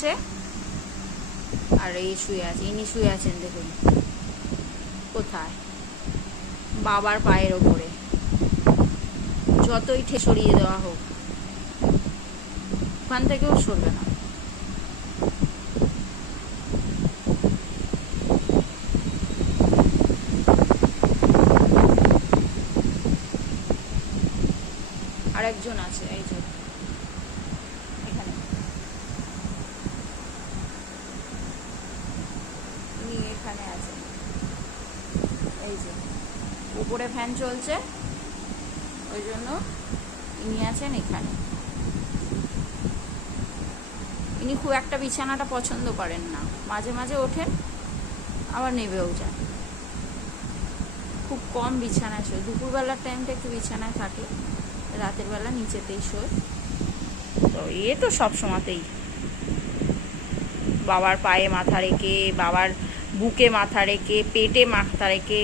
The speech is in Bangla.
চলছে, আর এই শুয়ে আছে, ইনি শুয়ে আছেন দেখুন কোথায়, বাবার পায়ের ওপরে। যতই সরিয়ে দেওয়া হোক ওখান থেকেও সরবে না। আরেকজন আছে এই যে এখানে, উনি এখানে আছেন, এই যে উপরে ফ্যান চলছে ওই জন্য ইনি আছেন এখানে। ইনি খুব একটা বিছানাটা পছন্দ করেন না, মাঝে মাঝে ওঠেন আবার নেবেও যান, খুব কম বিছানায় শোয়। দুপুরবেলার টাইমটা একটু বিছানায় থাকে, রাতের বেলা নিচেতেই শোয়। তো এ তো সব সময়তেই বাবার পায়ে মাথা রেখে, বাবার বুকে মাথা রেখে, পেটে মাথা রেখে